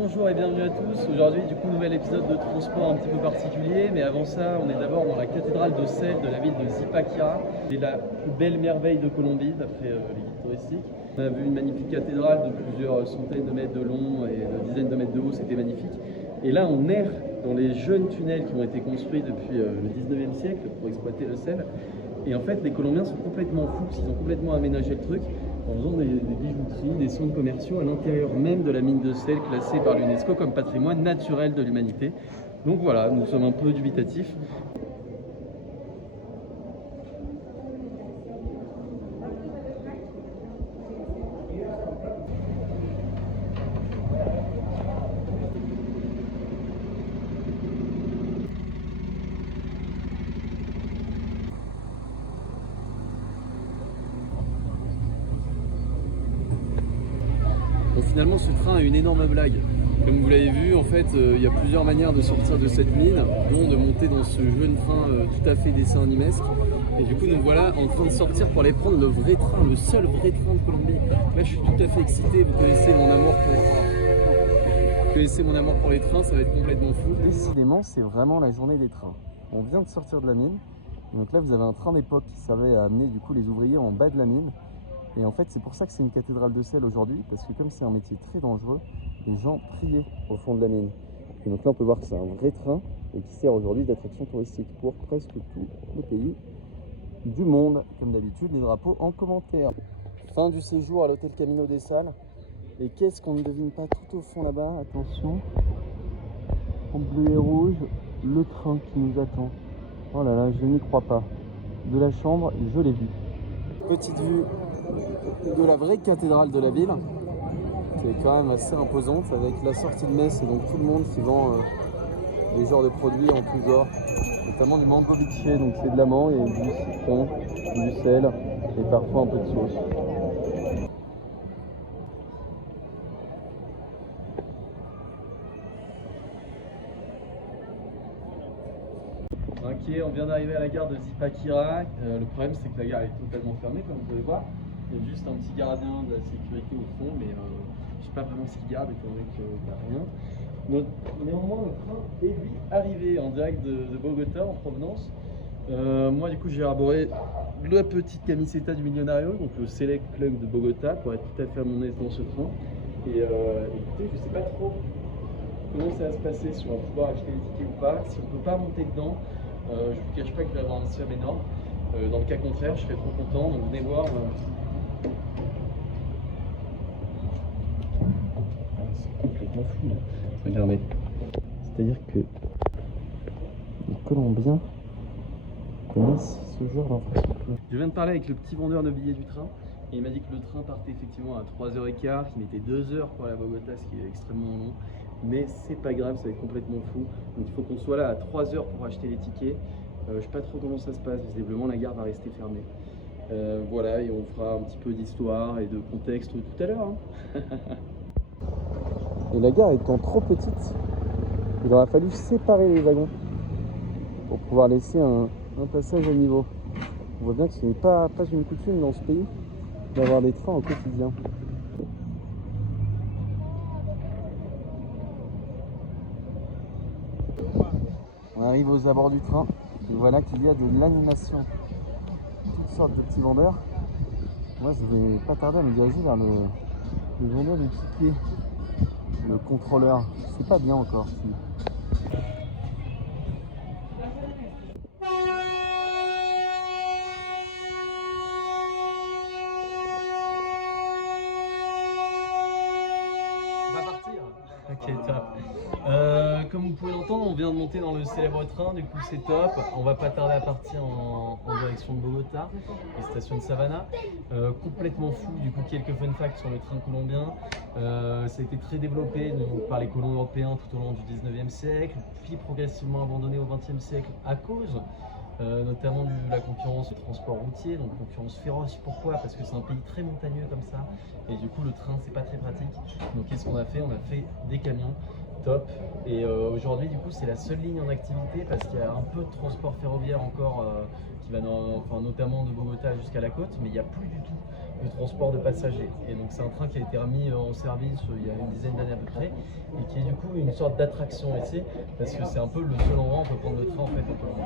Bonjour et bienvenue à tous. Aujourd'hui, du coup, nouvel épisode de transport un petit peu particulier. Mais avant ça, on est d'abord dans la cathédrale de sel de la ville de Zipaquirá. C'est la plus belle merveille de Colombie, d'après les guides touristiques. On a vu une magnifique cathédrale de plusieurs centaines de mètres de long et de dizaines de mètres de haut. C'était magnifique. Et là, on erre dans les jeunes tunnels qui ont été construits depuis le 19e siècle pour exploiter le sel. Et en fait, les Colombiens sont complètement fous parce qu'ils ont complètement aménagé le truc en faisant des bijouteries, des centres commerciaux à l'intérieur même de la mine de sel classée par l'UNESCO comme patrimoine naturel de l'humanité. Donc voilà, nous sommes un peu dubitatifs. Donc finalement, ce train a une énorme blague. Comme vous l'avez vu, en fait, il y a plusieurs manières de sortir de cette mine, dont de monter dans ce jeune train tout à fait dessin animesque. Et du coup, nous voilà en train de sortir pour aller prendre le vrai train, le seul vrai train de Colombie. Là, je suis tout à fait excité. Vous connaissez mon amour pour les trains, ça va être complètement fou. Décidément, c'est vraiment la journée des trains. On vient de sortir de la mine. Donc là, vous avez un train d'époque qui servait à amener du coup les ouvriers en bas de la mine. Et en fait, c'est pour ça que c'est une cathédrale de sel aujourd'hui, parce que comme c'est un métier très dangereux, les gens priaient au fond de la mine. Et donc là, on peut voir que c'est un vrai train et qui sert aujourd'hui d'attraction touristique pour presque tous les pays du monde. Comme d'habitude, les drapeaux en commentaire. Fin du séjour à l'hôtel Camino des Salles. Et qu'est-ce qu'on ne devine pas tout au fond là-bas? Attention, en bleu et rouge, le train qui nous attend. Oh là là, je n'y crois pas. De la chambre, je l'ai vu. Petite vue de la vraie cathédrale de la ville, qui est quand même assez imposante, avec la sortie de messe et donc tout le monde qui vend des genres de produits en tout genre, notamment du mango biché, donc c'est de l'amande et du citron, du sel et parfois un peu de sauce. Ok, on vient d'arriver à la gare de Zipaquirá. Le problème, c'est que la gare est totalement fermée, comme vous pouvez voir. Il y a juste un petit gardien de la sécurité au fond, mais je ne sais pas vraiment ce qu'il garde, étant donné qu'il n'y a rien. Néanmoins, le train est lui arrivé en direct de Bogota, en provenance. Moi, du coup, j'ai arboré la petite camiseta du Millonnario, donc le Select Club de Bogota, pour être tout à fait à mon aise dans ce train. Et écoutez, je ne sais pas trop comment ça va se passer, si on va pouvoir acheter les tickets ou pas. Si on ne peut pas monter dedans, je ne vous cache pas qu'il va y avoir un seum énorme. Dans le cas contraire, je serais trop content, donc venez voir. C'est complètement fou. Regardez. C'est-à-dire que les Colombiens connaissent ce genre d'infrastructure. Je viens de parler avec le petit vendeur de billets du train et il m'a dit que le train partait effectivement à 3h15, qu'il mettait 2 heures pour aller à Bogota, ce qui est extrêmement long. Mais c'est pas grave, ça va être complètement fou. Donc il faut qu'on soit là à 3h pour acheter les tickets. Je sais pas trop comment ça se passe, visiblement la gare va rester fermée. Voilà, et on fera un petit peu d'histoire et de contexte tout à l'heure. Hein. Et la gare étant trop petite, il aura fallu séparer les wagons pour pouvoir laisser un passage à niveau. On voit bien que ce n'est pas une coutume dans ce pays d'avoir des trains au quotidien. On arrive aux abords du train et voilà qu'il y a de l'animation. Toutes sortes de petits vendeurs. Moi je vais pas tarder à me diriger vers le vendeur de tickets, le contrôleur. Je sais pas bien encore si... Ok, top. Comme vous pouvez l'entendre, on vient de monter dans le célèbre train, du coup c'est top. On va pas tarder à partir en direction de Bogota, la station de Savannah. Complètement fou, du coup quelques fun facts sur le train colombien. Ça a été très développé par les colons européens tout au long du 19e siècle, puis progressivement abandonné au 20e siècle à cause notamment de la concurrence au transport routier, donc concurrence féroce. Pourquoi? Parce que c'est un pays très montagneux comme ça, et du coup le train c'est pas très pratique. Donc qu'est-ce qu'on a fait? On a fait des camions, top. Et aujourd'hui du coup c'est la seule ligne en activité parce qu'il y a un peu de transport ferroviaire encore qui va notamment de Bogota jusqu'à la côte, mais il n'y a plus du tout du transport de passagers. Et donc c'est un train qui a été remis en service il y a une dizaine d'années à peu près et qui est du coup une sorte d'attraction ici parce que c'est un peu le seul endroit où on peut prendre le train en fait en Colombie.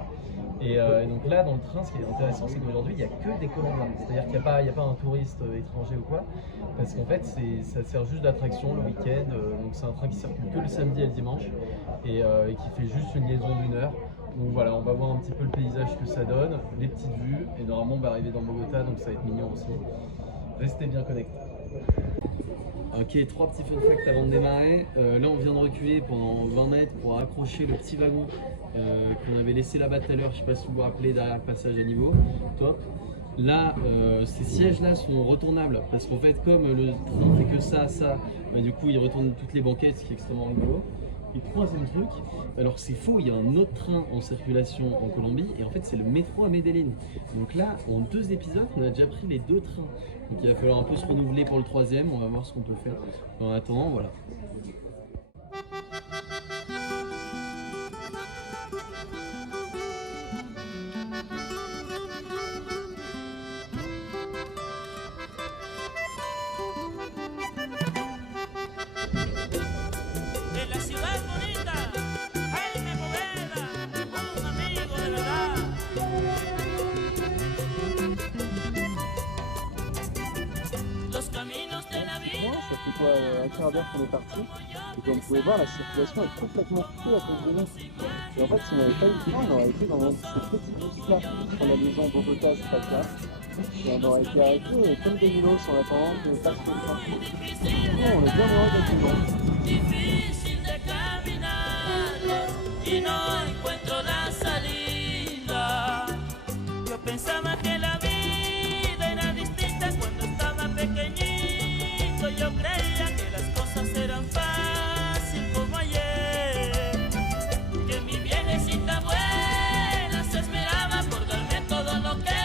Et donc là dans le train, ce qui est intéressant, c'est qu'aujourd'hui il n'y a que des Colombiens, c'est-à-dire qu'il n'y a pas un touriste étranger ou quoi, parce qu'en fait ça sert juste d'attraction le week-end. Donc c'est un train qui circule que le samedi et le dimanche et qui fait juste une liaison d'1 heure. Donc voilà, on va voir un petit peu le paysage que ça donne, les petites vues, et normalement on va arriver dans Bogota, donc ça va être mignon aussi. Restez bien connectés. Ok, 3 petits fun facts avant de démarrer. Là on vient de reculer pendant 20 mètres pour accrocher le petit wagon qu'on avait laissé là-bas tout à l'heure, je sais pas si vous vous rappelez, derrière le passage à niveau. Top. Là, ces sièges-là sont retournables parce qu'en fait, comme le train fait que ça, bah, du coup il retourne toutes les banquettes, ce qui est extrêmement rigolo. Et troisième truc, alors c'est faux, il y a un autre train en circulation en Colombie et en fait c'est le métro à Medellín. Donc là, en 2 épisodes, on a déjà pris les 2 trains. Donc il va falloir un peu se renouveler pour le 3e, on va voir ce qu'on peut faire. En attendant, voilà. Ça fait quoi, un quart d'heure qu'on est parti, et comme vous pouvez voir, la circulation est complètement coupée à cause de nous. Et en fait, si on n'avait pas eu le train, on aurait été dans ces petits bus-là. On a des gens Bogota, c'est pas le cas. Et on aurait été arrêtés comme des mulos en attendant que passe le train. Nous, on est bien heureux d'être Yo creía que las cosas eran fácil como ayer, que mi viejecita abuela se esmeraba por darme todo lo que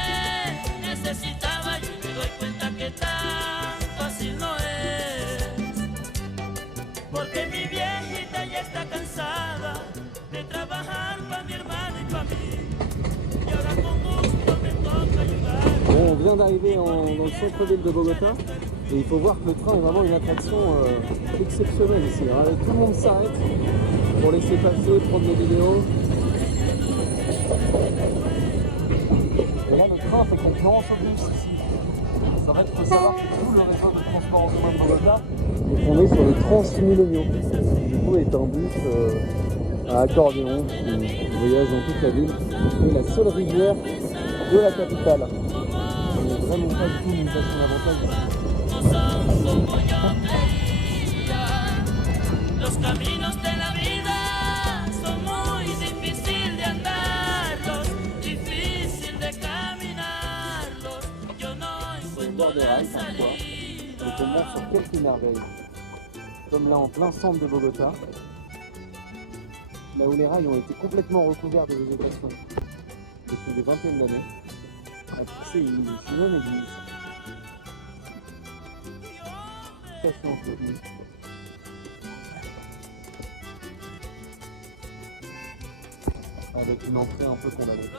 necesitaba y me doy cuenta que tan fácil no es, porque mi viejita ya está cansada de trabajar para mi hermano y para mí, y ahora con gusto me toca ayudar. Bon, on vient d'arriver dans le centre-ville de Bogota. Et il faut voir que le train est vraiment une attraction exceptionnelle ici. Alors, tout le monde s'arrête pour laisser passer, prendre des vidéos. Et là, le train fait concurrence au bus ici. En fait, il faut savoir que tout le réseau de transport en commun de Bogota est fondé sur le Transmilenio. Du coup, est un bus à accordéon qui voyage dans toute la ville. C'est la seule rivière de la capitale. On n'est vraiment pas du tout une station d'avantage. Como yo creía, los caminos de la vida son muy difícil de andarlos, difícil de caminarlos. Yo no encuentro la salida. Donc on monte sur quelques merveilles, comme là en plein centre de Bogota, là où les rails ont été complètement recouverts de végétation depuis des vingtaines d'années. C'est une jeune église. Avec une entrée un peu condamnée.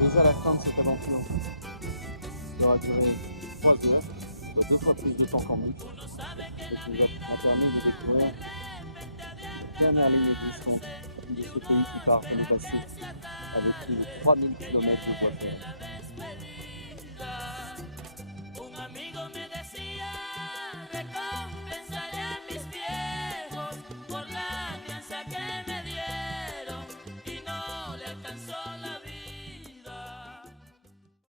Déjà la fin de cette aventure qui aura duré 3 heures, soit 2 fois plus de temps qu'en route, parce que m'a permis de découvrir bien aller les distances de ce pays qui part dans le passé avec plus de 3000 km de voies ferrées. Un amigo me decía